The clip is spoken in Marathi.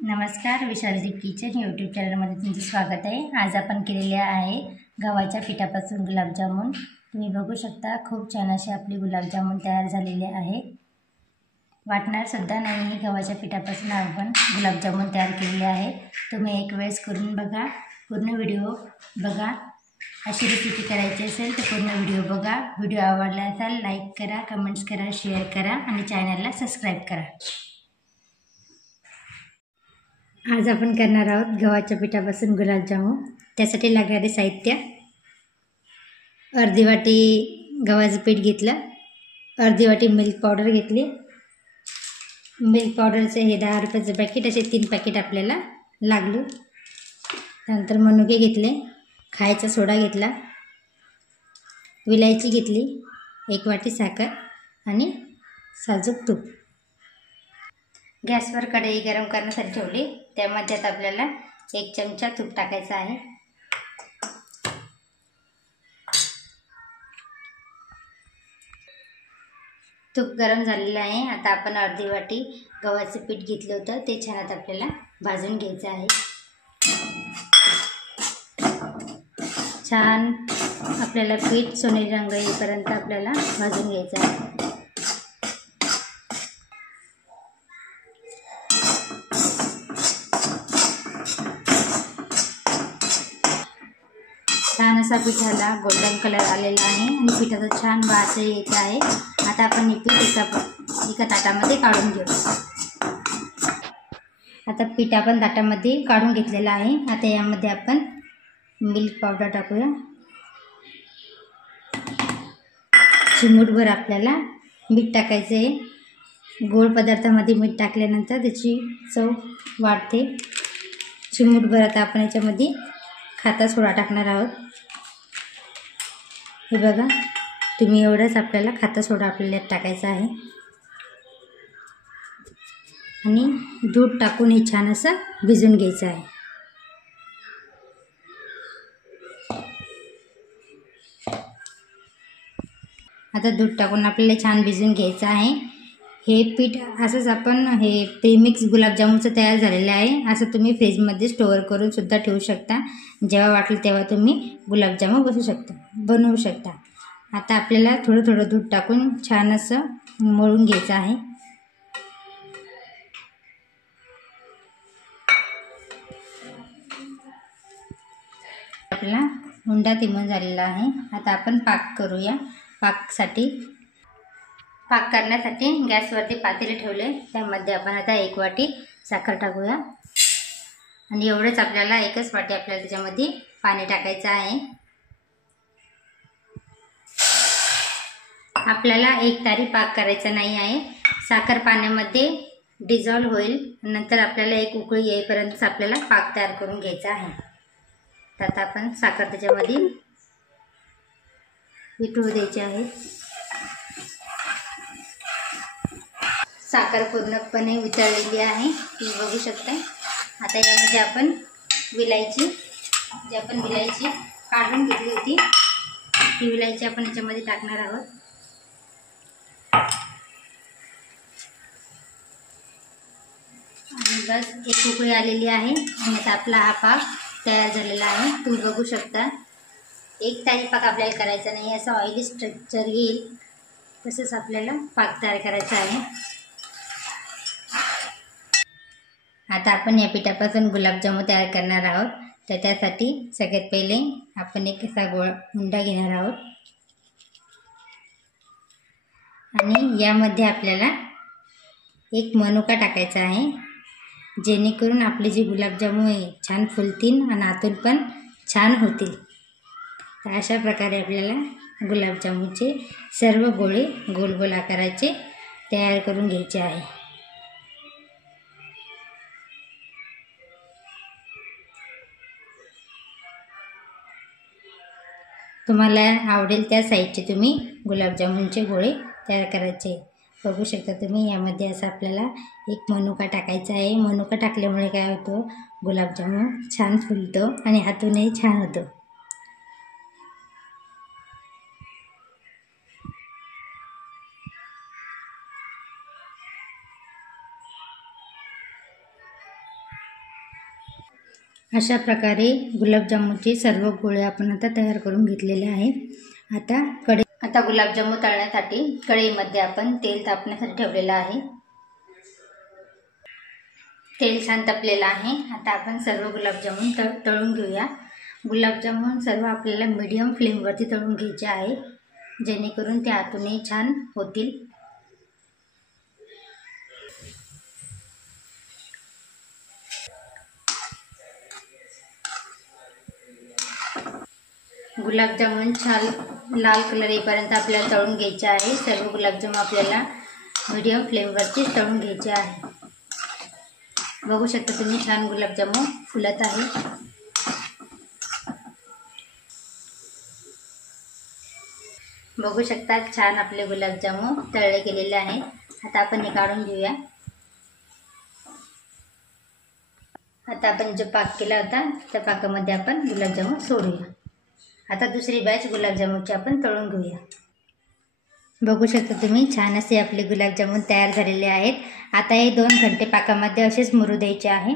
नमस्कार, विशालदीप किचन यूट्यूब चॅनलमध्ये तुमचं स्वागत आहे। आज आपण केलेले आहे गव्हाच्या पिठापासून गुलाबजामुन। तुम्ही बघू शकता खूप छान असे आपले गुलाबजामुन तयार झालेले आहे। वाटणार सुद्धा नाही, गव्हाच्या पिठापासून आपण गुलाबजामुन तयार केलेले आहे। तुम्ही एक वेळेस करून बघा, पूर्ण व्हिडिओ बघा। अशी रेसिपी करायची असेल तर पूर्ण व्हिडिओ बघा। व्हिडिओ आवडला असेल लाईक करा, कमेंट्स करा, शेअर करा आणि चॅनलला सबस्क्राईब करा। आज आपण करणार आहोत गव्हाच्या पिठापासून गुलाबजामुन। त्यासाठी लागणारे साहित्य: अर्धी वाटी गव्हाचं पीठ घेतलं, अर्धी वाटी मिल्क पावडर घेतली। मिल्क पावडरचे हे 10 रुपयाचं पॅकेट, असे 3 पॅकेट आपल्याला लागले। त्यानंतर मनुके घेतले, खायचा सोडा घेतला, विलायची घेतली, 1 वाटी साखर आणि साजूक तूप। गॅसवर कढई गरम करण्यासाठी ठेवली। त्यामध्ये आता आपल्याला 1 चमचा तूप टाकायचा आहे। तूप गरम झालेलं आहे। आता आपण अर्धी वाटी गव्हाचं पीठ घेतलं होतं, ते छान आता आपल्याला भाजून घ्यायचं आहे। छान आपल्याला पीठ सोनेरी रंग येईपर्यंत आपल्याला भाजून घ्यायचं आहे। छान असा पिठाला गोल्डन कलर आलेला आहे आणि पिठाचा छान वास येत आहे। आता आपण हे पीठ एका ताटामध्ये काढून घेऊ। आता पीठ आपण ताटामध्ये काढून घेतलेलं आहे। आता यामध्ये आपण मिल्क पावडर टाकूया। चिमूटभर आपल्याला मीठ टाकायचं आहे। गोड पदार्थामध्ये मीठ टाकल्यानंतर त्याची चव वाढते। चिमूटभर आता आपण याच्यामध्ये खाता सोडा टाकणार आहोत। हे बघा, तुम्ही एवढंच आपल्याला खाता सोडा आपल्याला टाकायचा आहे आणि दूध टाकून हे छान असं भिजून घ्यायचं आहे। आता दूध टाकून आपल्याला छान भिजून घ्यायचं आहे। हे पीठ असंच आपण हे प्रीमिक्स गुलाबजामुनचं तयार झालेलं आहे। असं तुम्ही फ्रीजमध्ये स्टोअर करून सुद्धा ठेवू शकता। जेव्हा वाटलं तेव्हा तुम्ही गुलाबजामुन बनवू शकता। आता आपल्याला थोडं थोडं दूध टाकून छान असं मळून घ्यायचं आहे। आपला उंडा तिमून झालेला आहे। आता आपण पाक करूया। पाक करण्यासाठी गॅसवरती पातेले ठेवले, त्यामध्ये आपण आता 1 वाटी साखर टाकूया आणि एवढेच आपल्याला 1च वाटी आपल्याला त्याच्यामध्ये पाणी टाकायचं आहे। आपल्याला एकतारी पाक करायचा नाही आहे। साखर पाण्यामध्ये डिझॉल्व होईल, नंतर आपल्याला एक उकळी येईपर्यंत आपल्याला पाक तयार करून घ्यायचा आहे। तर आता आपण साखर त्याच्यामध्ये वितळू द्यायची आहे। साखर पूर्णपणे वितळलेली आहे, तुम्ही बघू शकता। आता यामध्ये आपण विलायची काढून घेतली होती, ती विलायची आपण याच्यामध्ये टाकणार आहोत। आणि बस एक उकळी आलेली आहे आणि आता आपला हा पाक तयार झालेला आहे, तुम्ही बघू शकता। एक तारी पाक आपल्याला करायचा नाही, असं ऑइली स्ट्रक्चर येईल तसंच आपल्याला पाक तयार करायचा आहे। आता आपण या पिठापासून गुलाबजामुन तयार करणार आहोत। तर त्यासाठी सगळ्यात पहिले आपण एक असा उंडा घेणार आहोत आणि यामध्ये आपल्याला एक मनुका टाकायचा आहे, जेणेकरून आपले जे गुलाबजामुन छान फुलतील आणि आतून पण छान होतील। तर अशा प्रकारे आपल्याला गुलाबजामुनचे सर्व गोळे गोल गोल आकाराचे तयार करून घ्यायचे आहे। तुम्हाला आवडेल त्या साईजचे तुम्ही गुलाबजामुनचे गोळे तयार करायचे। बघू शकता तुम्ही, यामध्ये असं आपल्याला एक मनुका टाकायचा आहे। मनुका टाकल्यामुळे काय होतं, गुलाबजामुन छान फुलतो आणि आतूनही छान होतो। अशा प्रकारे गुलाबजामुनचे सर्व गोळे आपण आता तयार करून घेतलेले आहे। आता गुलाबजामुन तळण्यासाठी कढईमध्ये आपण तेल तापण्यासाठी ठेवलेलं आहे। तेल छान तापलेलं आहे। आता आपण सर्व गुलाबजामुन तळून घेऊया। गुलाबजामुन सर्व आपल्याला मीडियम फ्लेमवरती तळून घ्यायचे आहे, जेणेकरून ते आतूनही छान होतील। गुलाबजामुन छान लाल कलर येईपर्यंत आपल्याला तळून घ्यायचे आहे। सर्व गुलाबजामुन आपल्याला मीडियम फ्लेमवरती तळून घ्यायचे आहे। बघू शकता तुम्ही छान गुलाबजामुन फुलत आहे। बघू शकता छान आपले गुलाबजामुन तळले गेलेले आहेत। आता आपण हे काढून घेऊया। आता आपण जो पाक केला होता त्या पाकामध्ये आपण गुलाबजामुन सोडूया। आता दुसरी बॅच गुलाबजामुनची आपण तळून घेऊया। बघू शकता तुम्ही छान असे आपले गुलाबजामुन तयार झालेले आहेत। आता हे 2 घंटे पाकामध्ये असेच मुरू द्यायचे आहे।